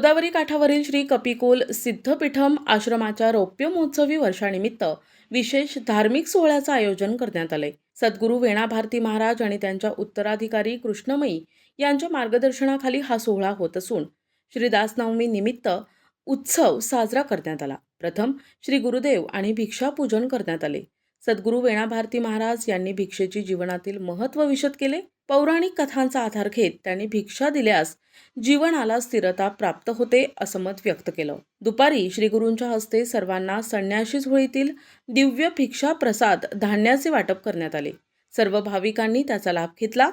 गोदावरी काठावरील श्री कपिकोल सिद्धपीठम आश्रमाच्या रौप्य महोत्सवी वर्षानिमित्त विशेष धार्मिक सोहळ्याचं आयोजन करण्यात आलंय. सद्गुरू वेणा भारती महाराज आणि त्यांच्या उत्तराधिकारी कृष्णमयी यांच्या मार्गदर्शनाखाली हा सोहळा होत असून श्री दासनवमी निमित्त उत्सव साजरा करण्यात आला. प्रथम श्री गुरुदेव आणि भिक्षापूजन करण्यात आले. सद्गुरू वेणा भारती महाराज यांनी भिक्षेची जीवनातील महत्त्व विशद केले. पौराणिक कथांचा आधार घेत त्यांनी भिक्षा दिल्यास जीवनाला स्थिरता प्राप्त होते असं मत व्यक्त केलं. दुपारी श्रीगुरूंच्या हस्ते सर्वांना संन्याशी झोळीतील दिव्य भिक्षा प्रसाद धान्याचे वाटप करण्यात आले. सर्व भाविकांनी त्याचा लाभ घेतला.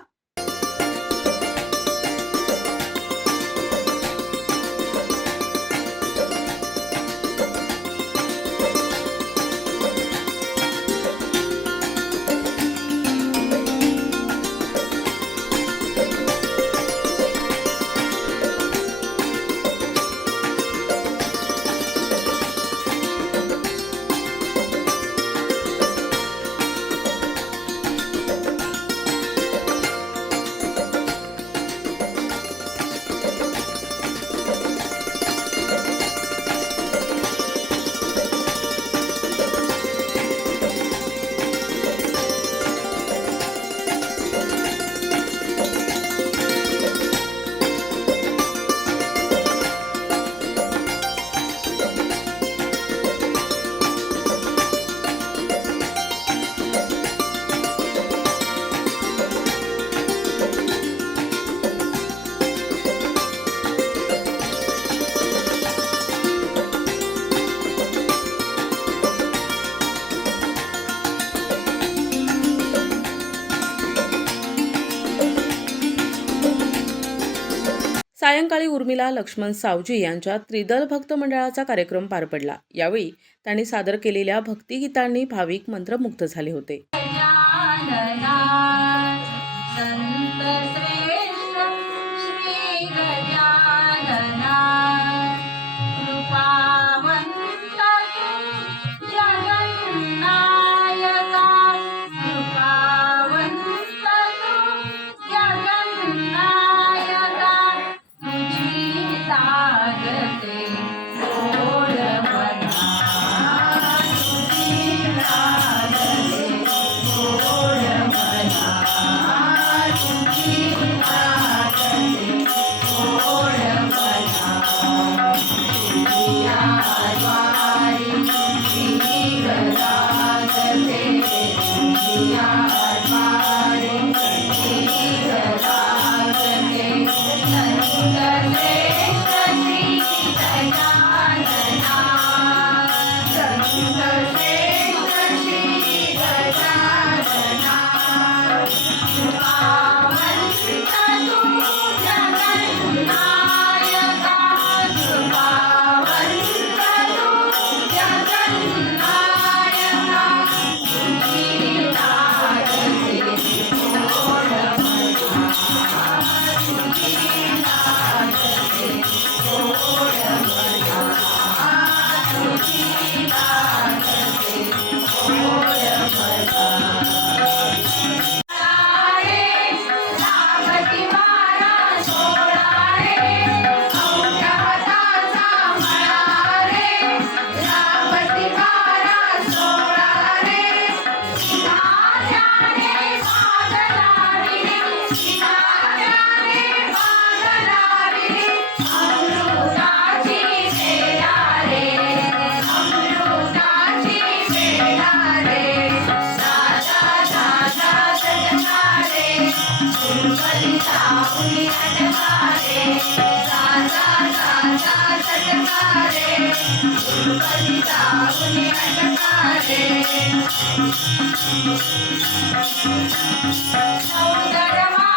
सायंकाळी उर्मिला लक्ष्मण सावजी यांच्या त्रिदल भक्त मंडळाचा कार्यक्रम पार पडला. यावेळी त्यांनी सादर केलेल्या भक्तिगीतांनी भाविक मंत्रमुग्ध झाले होते. Saudade amada.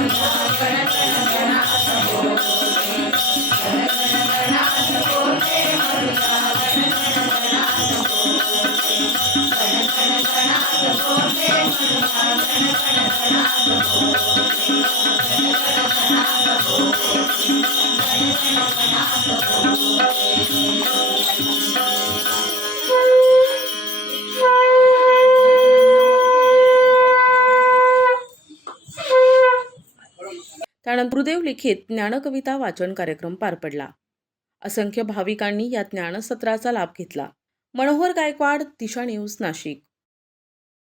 I'm त्यानंतर गुरुदेव लिखित ज्ञानकविता वाचन कार्यक्रम पार पडला. असंख्य भाविकांनी या ज्ञानसत्राचा लाभ घेतला. मनोहर गायकवाड दिशा न्यूज नाशिक.